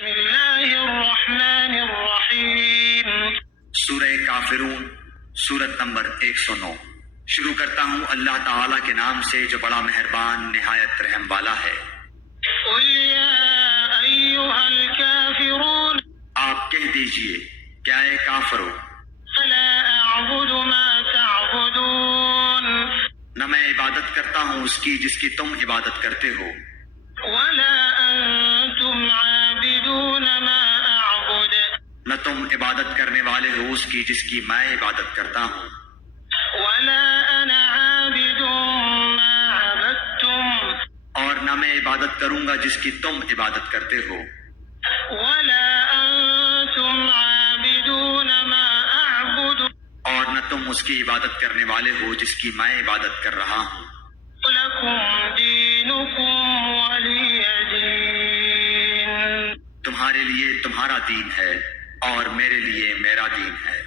بسم اللہ الرحمن الرحیم۔ سورہ کافرون، سورت نمبر 109۔ شروع کرتا ہوں اللہ تعالیٰ کے نام سے جو بڑا مہربان نہایت رحم والا ہے۔ قل یا ایھا الکافرون، آپ کہہ دیجئے کیا اے کافرو، فلا اعبد ما تعبدون، نہ میں عبادت کرتا ہوں اس کی جس کی تم عبادت کرتے ہو، ولا انتم عابدون ما اعبد، نہ تم عبادت کرنے والے ہو اس کی جس کی میں عبادت کرتا ہوں، ولا انا عابد ما عبدتم، اور نہ میں عبادت کروں گا جس کی تم عبادت کرتے ہو، ولا انتم عابدون ما اعبد، اور نہ تم اس کی عبادت کرنے والے ہو جس کی میں عبادت کر رہا ہوں۔ لکم دینکم ولی دین، تمہارے لیے تمہارا دین ہے اور میرے لیے میرا دین ہے۔